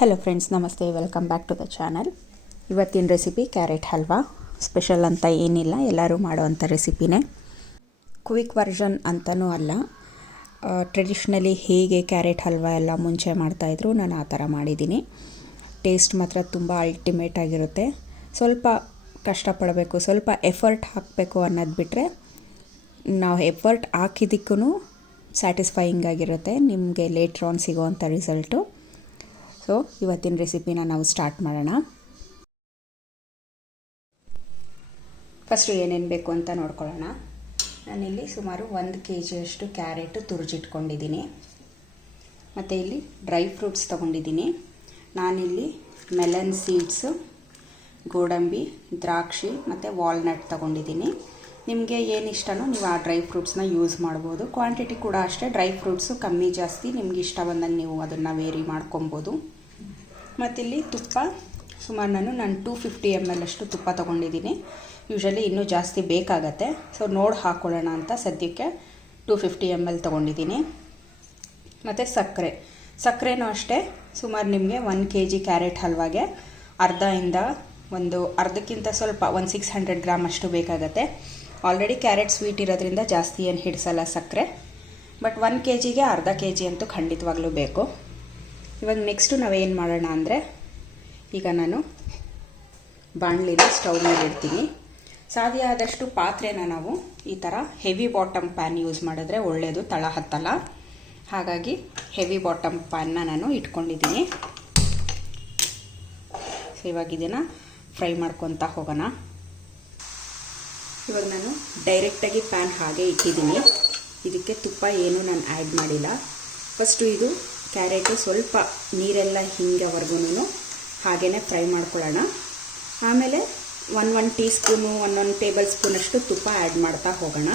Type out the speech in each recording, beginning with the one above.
Hello friends, ನಮಸ್ತೆ. Welcome back to the channel. ಇವತ್ತಿನ recipe carrot halwa. Special ಅಂತ ಏನಿಲ್ಲ, ಎಲ್ಲರೂ ಮಾಡೋವಂಥ ರೆಸಿಪಿನೇ. ಕ್ವಿಕ್ ವರ್ಷನ್ ಅಂತಲೂ ಅಲ್ಲ. ಟ್ರೆಡಿಷ್ನಲಿ ಹೇಗೆ ಕ್ಯಾರೆಟ್ ಹಲ್ವಾ ಎಲ್ಲ ಮುಂಚೆ ಮಾಡ್ತಾಯಿದ್ರು, ನಾನು ಆ ಥರ ಮಾಡಿದ್ದೀನಿ. ಟೇಸ್ಟ್ ಮಾತ್ರ ತುಂಬ ಅಲ್ಟಿಮೇಟ್ ಆಗಿರುತ್ತೆ. ಸ್ವಲ್ಪ ಕಷ್ಟಪಡಬೇಕು, ಸ್ವಲ್ಪ ಎಫರ್ಟ್ ಹಾಕಬೇಕು ಅನ್ನೋದು ಬಿಟ್ಟರೆ, ನಾವು ಎಫರ್ಟ್ ಹಾಕಿದ್ದಕ್ಕೂ ಸ್ಯಾಟಿಸ್ಫೈಯಿಂಗ್ ಆಗಿರುತ್ತೆ ನಿಮಗೆ ಲೇಟ್ರ್ ಆನ್ ಸಿಗೋವಂಥ ರಿಸಲ್ಟು. ಸೊ ಇವತ್ತಿನ ರೆಸಿಪಿನ ನಾವು ಸ್ಟಾರ್ಟ್ ಮಾಡೋಣ. ಫಸ್ಟು ಏನೇನು ಬೇಕು ಅಂತ ನೋಡ್ಕೊಳ್ಳೋಣ. ನಾನಿಲ್ಲಿ ಸುಮಾರು 1 kg ಕ್ಯಾರೆಟು ತುರಿಜಿಟ್ಕೊಂಡಿದ್ದೀನಿ. ಮತ್ತು ಇಲ್ಲಿ ಡ್ರೈ ಫ್ರೂಟ್ಸ್ ತೊಗೊಂಡಿದ್ದೀನಿ. ನಾನಿಲ್ಲಿ ಮೆಲನ್ ಸೀಡ್ಸು, ಗೋಡಂಬಿ, ದ್ರಾಕ್ಷಿ ಮತ್ತು ವಾಲ್ನಟ್ ತೊಗೊಂಡಿದ್ದೀನಿ. ನಿಮಗೆ ಏನು ಇಷ್ಟನೋ ನೀವು ಆ ಡ್ರೈ ಫ್ರೂಟ್ಸ್ನ ಯೂಸ್ ಮಾಡ್ಬೋದು. ಕ್ವಾಂಟಿಟಿ ಕೂಡ ಅಷ್ಟೇ, ಡ್ರೈ ಫ್ರೂಟ್ಸು ಕಮ್ಮಿ ಜಾಸ್ತಿ ನಿಮ್ಗೆ ಇಷ್ಟ ಬಂದಂಗೆ ನೀವು ಅದನ್ನು ವೇರಿ ಮಾಡ್ಕೊಬೋದು. ಮತ್ತಿಲ್ಲಿ ತುಪ್ಪ ಸುಮಾರು ನಾನು 250 ml ಅಷ್ಟು ತುಪ್ಪ ತೊಗೊಂಡಿದ್ದೀನಿ. ಯೂಶಲಿ ಇನ್ನೂ ಜಾಸ್ತಿ ಬೇಕಾಗತ್ತೆ, ಸೊ ನೋಡಿ ಹಾಕ್ಕೊಳ್ಳೋಣ ಅಂತ ಸದ್ಯಕ್ಕೆ 250 ml ತೊಗೊಂಡಿದ್ದೀನಿ. ಮತ್ತು ಸಕ್ಕರೆನೂ ಅಷ್ಟೇ ಸುಮಾರು ನಿಮಗೆ 1 kg ಕ್ಯಾರೆಟ್ ಹಲ್ವಾಗೆ ಅರ್ಧಕ್ಕಿಂತ ಸ್ವಲ್ಪ 600 ಗ್ರಾಮ್ ಅಷ್ಟು ಬೇಕಾಗತ್ತೆ. ಆಲ್ರೆಡಿ ಕ್ಯಾರೆಟ್ ಸ್ವೀಟ್ ಇರೋದ್ರಿಂದ ಜಾಸ್ತಿ ಏನು ಹಿಡಿಸಲ್ಲ ಸಕ್ಕರೆ, ಬಟ್ 1 kgಗೆ ಅರ್ಧ kg ಅಂತೂ ಖಂಡಿತವಾಗ್ಲೂ ಬೇಕು. ಇವಾಗ ನೆಕ್ಸ್ಟು ನಾವೇನು ಮಾಡೋಣ ಅಂದರೆ, ಈಗ ನಾನು ಬಾಣಲಿನ ಸ್ಟವ್ ಮೇಲೆ ಇಡ್ತೀನಿ. ಸಾಧ್ಯ ಆದಷ್ಟು ಪಾತ್ರೆನ ನಾವು ಈ ಥರ ಹೆವಿ ಬಾಟಮ್ ಪ್ಯಾನ್ ಯೂಸ್ ಮಾಡಿದ್ರೆ ಒಳ್ಳೆಯದು, ತಳ ಹತ್ತಲ್ಲ. ಹಾಗಾಗಿ ಹೆವಿ ಬಾಟಮ್ ಪ್ಯಾನ್ನ ನಾನು ಇಟ್ಕೊಂಡಿದ್ದೀನಿ. ಸೊ ಇವಾಗ ಇದನ್ನು ಫ್ರೈ ಮಾಡ್ಕೊತಾ ಹೋಗೋಣ. ಇವಾಗ ನಾನು ಡೈರೆಕ್ಟಾಗಿ ಪ್ಯಾನ್ ಹಾಗೆ ಇಟ್ಟಿದ್ದೀನಿ. ಇದಕ್ಕೆ ತುಪ್ಪ ಏನೂ ನಾನು ಆ್ಯಡ್ ಮಾಡಿಲ್ಲ. ಫಸ್ಟು ಇದು ಕ್ಯಾರೆಟು ಸ್ವಲ್ಪ ನೀರೆಲ್ಲ ಹಿಂಗವರೆಗೂ ಹಾಗೇ ಫ್ರೈ ಮಾಡ್ಕೊಳ್ಳೋಣ. ಆಮೇಲೆ 1 ಟೀ ಸ್ಪೂನು 1 ಟೇಬಲ್ ಸ್ಪೂನಷ್ಟು ತುಪ್ಪ ಆ್ಯಡ್ ಮಾಡ್ತಾ ಹೋಗೋಣ.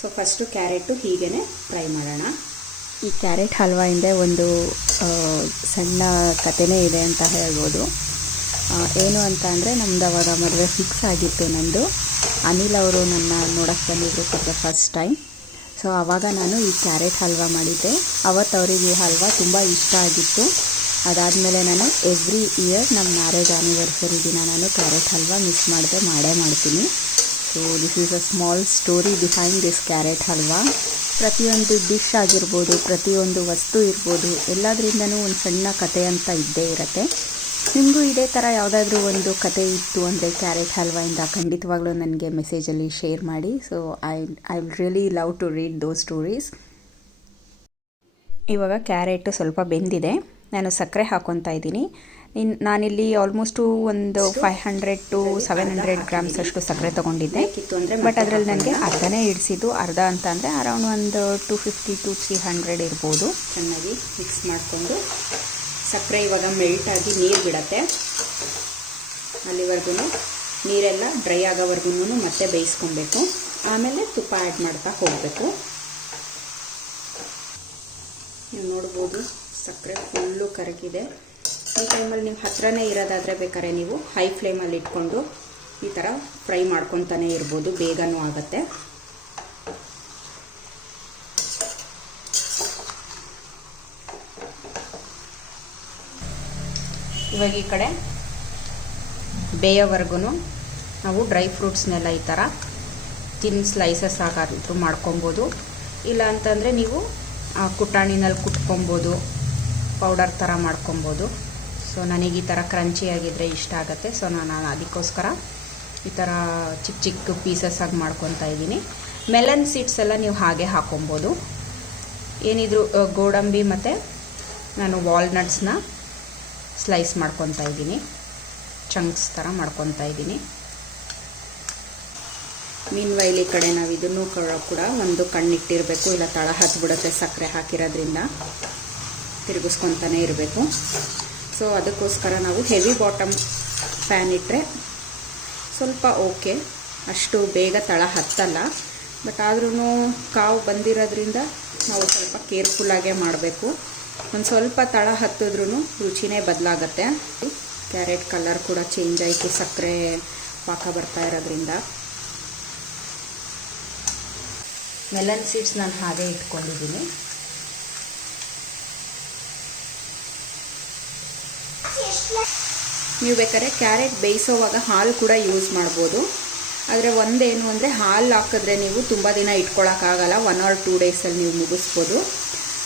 ಸೊ ಫಸ್ಟು ಕ್ಯಾರೆಟು ಹೀಗೇ ಫ್ರೈ ಮಾಡೋಣ. ಈ ಕ್ಯಾರೆಟ್ ಹಲ್ವಾ ಹಿಂದೆ ಒಂದು ಸಣ್ಣ ಕಥೆನೇ ಇದೆ ಅಂತ ಹೇಳ್ಬೋದು. ಏನು ಅಂತ ಅಂದರೆ, ನಮ್ಮದು ಅವಾಗ ಮದುವೆ ಫಿಕ್ಸ್ ಆಗಿತ್ತು. ನಂದು ಅನಿಲ್ ಅವರು ನನ್ನ ನೋಡೋಕ್ಕೆ ಬಂದಿದ್ರು for the first time. So ಆವಾಗ ನಾನು ಈ ಕ್ಯಾರೆಟ್ ಹಲ್ವಾ ಮಾಡಿದ್ದೆ. ಅವತ್ತು ಅವರಿಗೆ ಈ ಹಲ್ವಾ ತುಂಬ ಇಷ್ಟ ಆಗಿತ್ತು. ಅದಾದಮೇಲೆ ನಾನು ಎವ್ರಿ ಇಯರ್ ನಮ್ಮ ಮ್ಯಾರೇಜ್ ಆ್ಯನಿವರ್ಸರಿ ದಿನ ನಾನು ಕ್ಯಾರೆಟ್ ಹಲ್ವಾ ಮಿಸ್ ಮಾಡೇ ಮಾಡ್ತೀನಿ. So this is a small story behind this carrot halwa. ಪ್ರತಿಯೊಂದು ಡಿಶ್ ಆಗಿರ್ಬೋದು, ಪ್ರತಿಯೊಂದು ವಸ್ತು ಇರ್ಬೋದು, ಎಲ್ಲದರಿಂದನೂ ಒಂದು ಸಣ್ಣ ಕತೆ ಅಂತ ಇದ್ದೇ ಇರುತ್ತೆ. ನಿಮಗೂ ಇದೇ ಥರ ಯಾವುದಾದ್ರೂ ಒಂದು ಕತೆ ಇತ್ತು ಅಂದರೆ ಕ್ಯಾರೆಟ್ ಹಲ್ವಾಯಿಂದ ಖಂಡಿತವಾಗ್ಲೂ ನನಗೆ ಮೆಸೇಜಲ್ಲಿ ಶೇರ್ ಮಾಡಿ. So I will really love to read those stories. ಇವಾಗ ಕ್ಯಾರೆಟು ಸ್ವಲ್ಪ ಬೆಂದಿದೆ. ನಾನು ಸಕ್ಕರೆ ಹಾಕ್ಕೊತಾ ಇದ್ದೀನಿ. ನಾನಿಲ್ಲಿ ಆಲ್ಮೋಸ್ಟು ಒಂದು 500 to 700 ಗ್ರಾಮ್ಸ್ ಅಷ್ಟು ಸಕ್ಕರೆ ತೊಗೊಂಡಿದ್ದೆ. ಬಟ್ ಅದರಲ್ಲಿ ನನಗೆ ಅರ್ಧನೇ ಇಡಿಸಿದ್ದು. ಅರ್ಧ ಅಂತ ಅಂದರೆ ಅರೌಂಡ್ ಒಂದು 250 to 300 ಇರ್ಬೋದು. ಚೆನ್ನಾಗಿ ಮಿಕ್ಸ್ ಮಾಡಿಕೊಂಡು ಸಕ್ಕರೆ ಇವಾಗ ಮೆಲ್ಟಾಗಿ ನೀರು ಬಿಡತ್ತೆ. ಅಲ್ಲಿವರೆಗೂ ನೀರೆಲ್ಲ ಡ್ರೈ ಆಗೋವರೆಗೂ ಮತ್ತೆ ಬೇಯಿಸ್ಕೊಬೇಕು. ಆಮೇಲೆ ತುಪ್ಪ ಆ್ಯಡ್ ಮಾಡ್ತಾ ಹೋಗಬೇಕು. ನೀವು ನೋಡ್ಬೋದು ಸಕ್ಕರೆ ಫುಲ್ಲು ಕರಗಿದೆ. ಈ ಟೈಮಲ್ಲಿ ನೀವು ಹತ್ರನೇ ಇರೋದಾದರೆ ಬೇಕಾದ್ರೆ ನೀವು ಹೈ ಫ್ಲೇಮಲ್ಲಿ ಇಟ್ಕೊಂಡು ಈ ಥರ ಫ್ರೈ ಮಾಡ್ಕೊತಾನೆ ಇರ್ಬೋದು, ಬೇಗನೂ ಆಗುತ್ತೆ. ಇವಾಗ ಈ ಕಡೆ ಬೇಯೋವರೆಗೂ ನಾವು ಡ್ರೈ ಫ್ರೂಟ್ಸ್ನೆಲ್ಲ ಈ ಥರ ತಿನ್ ಸ್ಲೈಸಸ್ ಆಗಾದ್ರೂ ಮಾಡ್ಕೊಬೋದು. ಇಲ್ಲ ಅಂತಂದರೆ ನೀವು ಕುಟಾಣಿನಲ್ಲಿ ಕುಟ್ಕೊಬೋದು, ಪೌಡರ್ ಥರ ಮಾಡ್ಕೊಬೋದು. ಸೊ ನನಗೆ ಈ ಥರ ಕ್ರಂಚಿಯಾಗಿದ್ದರೆ ಇಷ್ಟ ಆಗುತ್ತೆ. ಸೊ ನಾನು ಅದಕ್ಕೋಸ್ಕರ ಈ ಥರ ಚಿಕ್ಕ ಚಿಕ್ಕ ಪೀಸಸ್ ಆಗಿ ಮಾಡ್ಕೊತಾ ಇದ್ದೀನಿ. ಮೆಲನ್ ಸೀಡ್ಸ್ ಎಲ್ಲ ನೀವು ಹಾಗೆ ಹಾಕ್ಕೊಬೋದು. ಏನಿದ್ರು ಗೋಡಂಬಿ ಮತ್ತು ನಾನು ವಾಲ್ನಟ್ಸ್ನ ಸ್ಲೈಸ್ ಮಾಡ್ಕೊತಾ ಇದ್ದೀನಿ, ಚಂಕ್ಸ್ ಥರ ಮಾಡ್ಕೊತಾ ಇದ್ದೀನಿ. ಮೀನ್ವೈಲ್ ಈ ಕಡೆ ನಾವು ಇದನ್ನು ಕೂಡ ಒಂದು ಕಣ್ಣಿಟ್ಟಿರಬೇಕು, ಇಲ್ಲ ತಳ ಹತ್ಬಿಡುತ್ತೆ ಸಕ್ಕರೆ ಹಾಕಿರೋದ್ರಿಂದ. ತಿರುಗಿಸ್ಕೊತಾನೆ ಇರಬೇಕು. ಸೊ ಅದಕ್ಕೋಸ್ಕರ ನಾವು ಹೆವಿ ಬಾಟಮ್ ಪ್ಯಾನ್ ಇಟ್ಟರೆ ಸ್ವಲ್ಪ ಓಕೆ, ಅಷ್ಟು ಬೇಗ ತಳ ಹತ್ತಲ್ಲ. ಬಟ್ ಆದ್ರೂ ಕಾವು ಬಂದಿರೋದ್ರಿಂದ ನಾವು ಸ್ವಲ್ಪ ಕೇರ್ಫುಲ್ಲಾಗೇ ಮಾಡಬೇಕು. ಒಂದು ಸ್ವಲ್ಪ ತಳ ಹತ್ತಿದ್ರೂ ರುಚಿನೇ ಬದಲಾಗತ್ತೆ. ಕ್ಯಾರೆಟ್ ಕಲರ್ ಕೂಡ ಚೇಂಜ್ ಆಯಿತು ಸಕ್ಕರೆ ಪಾಕ ಬರ್ತಾ ಇರೋದ್ರಿಂದ. ಮೆಲನ್ ಸೀಡ್ಸ್ ನಾನು ಹಾಗೆ ಇಟ್ಕೊಂಡಿದ್ದೀನಿ. ನೀವು ಬೇಕಾದ್ರೆ ಕ್ಯಾರೆಟ್ ಬೇಯಿಸೋವಾಗ ಹಾಲು ಕೂಡ ಯೂಸ್ ಮಾಡ್ಬೋದು. ಆದರೆ ಒಂದೇನು ಅಂದರೆ ಹಾಲು ಹಾಕಿದ್ರೆ ನೀವು ತುಂಬ ದಿನ ಇಟ್ಕೊಳ್ಳೋಕ್ಕಾಗಲ್ಲ, 1 or 2 ಡೇಸಲ್ಲಿ ನೀವು ಮುಗಿಸ್ಬೋದು.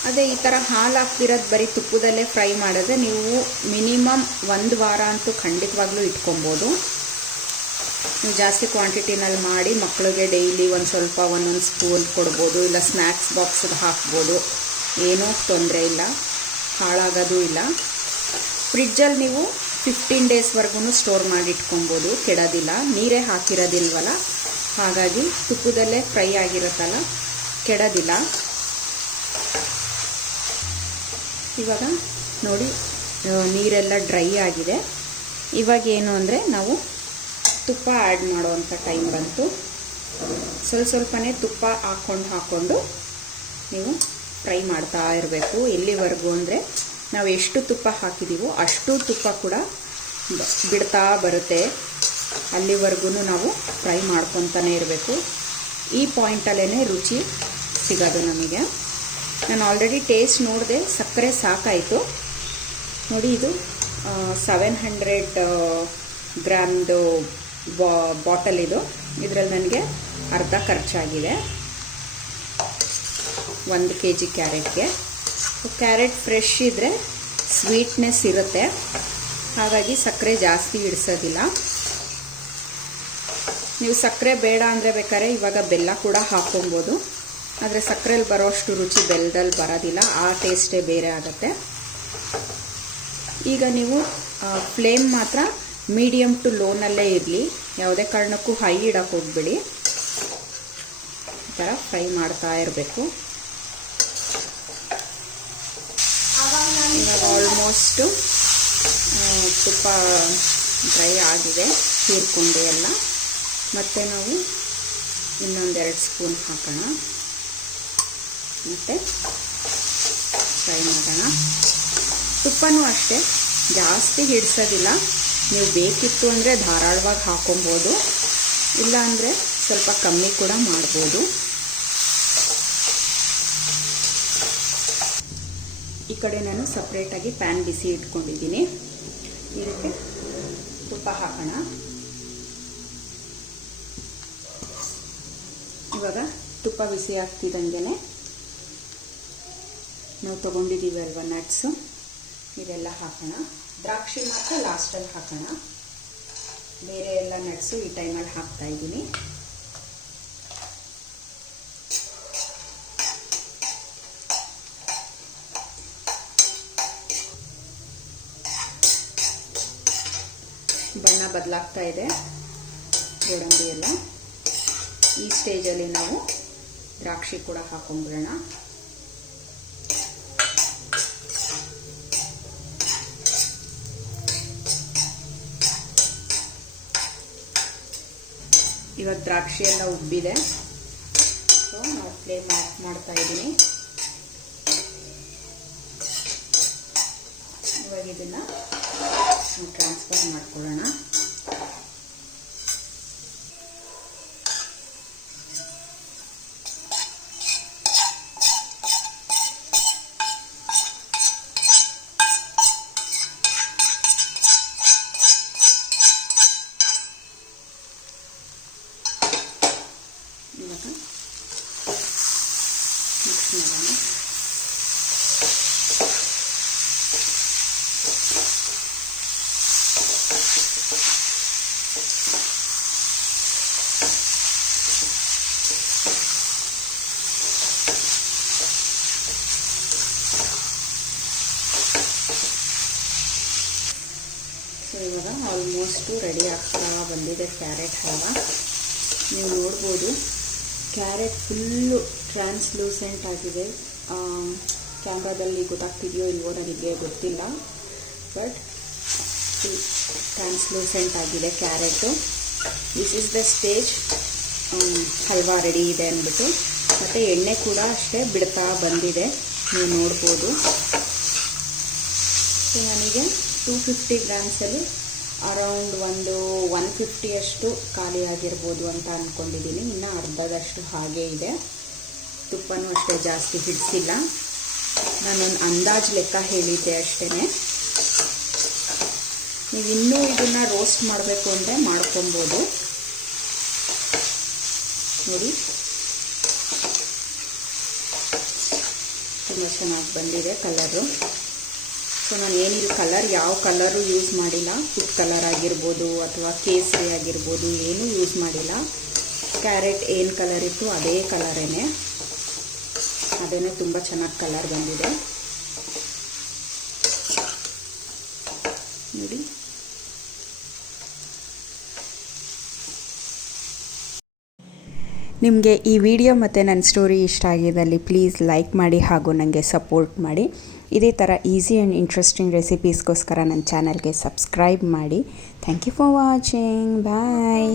ಅದೇ ಈ ಥರ ಹಾಲು ಹಾಕ್ತಿರೋದು ಬರೀ ತುಪ್ಪದಲ್ಲೇ ಫ್ರೈ ಮಾಡಿದ್ರೆ ನೀವು ಮಿನಿಮಮ್ 1 ವಾರ ಅಂತೂ ಖಂಡಿತವಾಗ್ಲೂ ಇಟ್ಕೊಬೋದು. ನೀವು ಜಾಸ್ತಿ ಕ್ವಾಂಟಿಟಿನಲ್ಲಿ ಮಾಡಿ ಮಕ್ಕಳಿಗೆ ಡೈಲಿ ಸ್ವಲ್ಪ ಒಂದೊಂದು ಸ್ಪೂನ್ ಕೊಡ್ಬೋದು, ಇಲ್ಲ ಸ್ನ್ಯಾಕ್ಸ್ ಬಾಕ್ಸ್ಗೆ ಹಾಕ್ಬೋದು, ಏನೂ ತೊಂದರೆ ಇಲ್ಲ, ಹಾಳಾಗೋದು ಇಲ್ಲ. ಫ್ರಿಡ್ಜಲ್ಲಿ ನೀವು 15 ಡೇಸ್ವರೆಗೂ ಸ್ಟೋರ್ ಮಾಡಿ ಇಟ್ಕೊಬೋದು, ಕೆಡೋದಿಲ್ಲ, ನೀರೇ ಹಾಕಿರೋದಿಲ್ವಲ್ಲ, ಹಾಗಾಗಿ ತುಪ್ಪದಲ್ಲೇ ಫ್ರೈ ಆಗಿರುತ್ತಲ್ಲ, ಕೆಡೋದಿಲ್ಲ. ಇವಾಗ ನೋಡಿ ನೀರೆಲ್ಲ ಡ್ರೈ ಆಗಿದೆ. ಇವಾಗ ಏನು ಅಂದರೆ ನಾವು ತುಪ್ಪ ಆ್ಯಡ್ ಮಾಡುವಂಥ ಟೈಮ್ ಬಂತು. ಸ್ವಲ್ಪನೇ ತುಪ್ಪ ಹಾಕ್ಕೊಂಡು ನೀವು ಫ್ರೈ ಮಾಡ್ತಾ ಇರಬೇಕು. ಎಲ್ಲಿವರೆಗೂ ಅಂದರೆ ನಾವು ಎಷ್ಟು ತುಪ್ಪ ಹಾಕಿದ್ದೀವೋ ಅಷ್ಟು ತುಪ್ಪ ಕೂಡ ಬಿಡ್ತಾ ಬರುತ್ತೆ, ಅಲ್ಲಿವರೆಗೂ ನಾವು ಫ್ರೈ ಮಾಡ್ಕೊತಾನೆ ಇರಬೇಕು. ಈ ಪಾಯಿಂಟಲ್ಲೇ ರುಚಿ ಸಿಗೋದು ನಮಗೆ. ನಾನು ಆಲ್ರೆಡಿ ಟೇಸ್ಟ್ ನೋಡಿದೆ, ಸಕ್ಕರೆ ಸಾಕಾಯಿತು ನೋಡಿ. ಇದು 700 ಗ್ರಾಮ್ದು ಬಾಟಲ್ ಇದು. ಇದರಲ್ಲಿ ನನಗೆ ಅರ್ಧ ಖರ್ಚಾಗಿದೆ 1 kg ಕ್ಯಾರೆಟ್ಗೆ. ಕ್ಯಾರೆಟ್ ಫ್ರೆಶ್ ಇದ್ದರೆ ಸ್ವೀಟ್ನೆಸ್ ಇರುತ್ತೆ, ಹಾಗಾಗಿ ಸಕ್ಕರೆ ಜಾಸ್ತಿ ಇಡಿಸೋದಿಲ್ಲ. ನೀವು ಸಕ್ಕರೆ ಬೇಡ ಅಂದರೆ ಬೇಕಾದ್ರೆ ಇವಾಗ ಬೆಲ್ಲ ಕೂಡ ಹಾಕ್ಕೊಬೋದು, ಆದರೆ ಸಕ್ಕರೆಯಲ್ಲಿ ಬರೋಷ್ಟು ರುಚಿ ಬೆಲ್ಲದಲ್ಲಿ ಬರೋದಿಲ್ಲ, ಆ ಟೇಸ್ಟೇ ಬೇರೆ ಆಗುತ್ತೆ. ಈಗ ನೀವು ಫ್ಲೇಮ್ ಮಾತ್ರ ಮೀಡಿಯಮ್ ಟು ಲೋನಲ್ಲೇ ಇರಲಿ, ಯಾವುದೇ ಕಾರಣಕ್ಕೂ ಹೈ ಇಡಕ್ಕೆ ಹೋಗ್ಬೇಡಿ. ಈ ಥರ ಫ್ರೈ ಮಾಡ್ತಾ ಇರಬೇಕು. ಇವಾಗ ಆಲ್ಮೋಸ್ಟು ತುಪ್ಪ ಡ್ರೈ ಆಗಿದೆ, ಹೀರ್ಕೊಂಡೆ ಎಲ್ಲ. ಮತ್ತು ನಾವು ಇನ್ನೊಂದೆರಡು ಸ್ಪೂನ್ ಹಾಕೋಣ, ಮತ್ತು ಫ್ರೈ ಮಾಡೋಣ. ತುಪ್ಪನೂ ಅಷ್ಟೇ ಜಾಸ್ತಿ ಹಿಡಿಸೋದಿಲ್ಲ, ನೀವು ಬೇಕಿತ್ತು ಅಂದರೆ ಧಾರಾಳವಾಗಿ ಹಾಕೊಬೋದು, ಇಲ್ಲ ಅಂದರೆ ಸ್ವಲ್ಪ ಕಮ್ಮಿ ಕೂಡ ಮಾಡ್ಬೋದು. ಈ ಕಡೆ ನಾನು ಸಪ್ರೇಟಾಗಿ ಪ್ಯಾನ್ ಬಿಸಿ ಇಟ್ಕೊಂಡಿದ್ದೀನಿ. ಇದಕ್ಕೆ ತುಪ್ಪ ಹಾಕೋಣ. ಇವಾಗ ತುಪ್ಪ ಬಿಸಿ ಆಗ್ತಿದ್ದಂಗೆ ನಾವು ತೊಗೊಂಡಿದ್ದೀವಿ ಅಲ್ವಾ ನಟ್ಸು, ಇದೆಲ್ಲ ಹಾಕೋಣ. ದ್ರಾಕ್ಷಿ ಮಾತ್ರ ಲಾಸ್ಟಲ್ಲಿ ಹಾಕೋಣ, ಬೇರೆ ಎಲ್ಲ ನಟ್ಸು ಈ ಟೈಮಲ್ಲಿ ಹಾಕ್ತಾ ಇದ್ದೀನಿ. ಬಣ್ಣ ಬದಲಾಗ್ತಾ ಇದೆ ಗೋಡಂಬಿ ಎಲ್ಲ. ಈ ಸ್ಟೇಜಲ್ಲಿ ನಾವು ದ್ರಾಕ್ಷಿ ಕೂಡ ಹಾಕೊಂಡ್ಬಿಡೋಣ. ಇವಾಗ ದ್ರಾಕ್ಷಿ ಎಲ್ಲ ಉಬ್ಬಿದೆ, ಸೊ ನಾವು ಫ್ಲೇಮ್ ಆಫ್ ಮಾಡ್ತಾ ಇದ್ದೀನಿ. ಇವಾಗ ಇದನ್ನು ಟ್ರಾನ್ಸ್ಫರ್ ಮಾಡ್ಕೊಳ್ಳೋಣ. ಇವಾಗ ಮಿಕ್ಸ್ ಮಾಡೋಣ. ಸೊ ಇವಾಗ ಆಲ್ಮೋಸ್ಟು ರೆಡಿ ಆಗ್ತಾ ಬಂದಿದೆ ಕ್ಯಾರೆಟ್ ಹಲ್ವಾ. ನೀವು ನೋಡ್ಬೋದು ಕ್ಯಾರೆಟ್ ಫುಲ್ಲು ಟ್ರಾನ್ಸ್ಲೂಸೆಂಟ್ ಆಗಿದೆ. ಕ್ಯಾಮ್ರಾದಲ್ಲಿ ಗೊತ್ತಾಗ್ತಿದೆಯೋ ಇಲ್ವೋ ನನಗೆ ಗೊತ್ತಿಲ್ಲ, ಬಟ್ ಫುಲ್ ಟ್ರಾನ್ಸ್ಲೂಸೆಂಟ್ ಆಗಿದೆ carrot. This is the stage halwa ready ಇದೆ ಅಂದ್ಬಿಟ್ಟು. ಮತ್ತು ಎಣ್ಣೆ ಕೂಡ ಅಷ್ಟೇ ಬಿಡ್ತಾ ಬಂದಿದೆ, ನೀವು ನೋಡ್ಬೋದು. ಸೊ ನನಗೆ 250 ಗ್ರಾಮ್ಸಲ್ಲಿ ಅರೌಂಡ್ 150 ಅಷ್ಟು ಖಾಲಿ ಆಗಿರ್ಬೋದು ಅಂತ ಅಂದ್ಕೊಂಡಿದ್ದೀನಿ. ಇನ್ನು ಅರ್ಧದಷ್ಟು ಹಾಗೇ ಇದೆ. ತುಪ್ಪನೂ ಅಷ್ಟೇ ಜಾಸ್ತಿ ಹಿಡಿಸಿಲ್ಲ, ನಾನೊಂದು ಅಂದಾಜು ಲೆಕ್ಕ ಹೇಳಿದ್ದೆ ಅಷ್ಟೇ. ನೀವು ಇನ್ನೂ ಇದನ್ನು ರೋಸ್ಟ್ ಮಾಡಬೇಕು ಅಂದರೆ ಮಾಡ್ಕೊಬೋದು. ನೋಡಿ ತುಂಬ ಚೆನ್ನಾಗಿ ಬಂದಿದೆ ಕಲರು. ಸೊ ನಾನು ಏನಿಲ್ಲ ಕಲರ್ ಯಾವ ಕಲರು ಯೂಸ್ ಮಾಡಿಲ್ಲ, ಫುಡ್ ಕಲರ್ ಆಗಿರ್ಬೋದು ಅಥವಾ ಕೇಸರಿ ಆಗಿರ್ಬೋದು ಏನೂ ಯೂಸ್ ಮಾಡಿಲ್ಲ. ಕ್ಯಾರೆಟ್ ಏನು ಕಲರ್ ಇತ್ತು ಅದೇ ಕಲರೇನೆ, ಅದೇನೇ ತುಂಬ ಚೆನ್ನಾಗಿ ಕಲರ್ ಬಂದಿದೆ ನೋಡಿ. ನಿಮಗೆ ಈ ವಿಡಿಯೋ ಮತ್ತು ನನ್ನ ಸ್ಟೋರಿ ಇಷ್ಟ ಆಗಿದ್ದಲ್ಲಿ ಪ್ಲೀಸ್ ಲೈಕ್ ಮಾಡಿ ಹಾಗೂ ನನಗೆ ಸಪೋರ್ಟ್ ಮಾಡಿ. ಇದೇ ಥರ ಈಸಿ ಆ್ಯಂಡ್ ಇಂಟ್ರೆಸ್ಟಿಂಗ್ ರೆಸಿಪೀಸ್ಗೋಸ್ಕರ ನನ್ನ ಚಾನಲ್ಗೆ ಸಬ್ಸ್ಕ್ರೈಬ್ ಮಾಡಿ. Thank you for watching. Bye.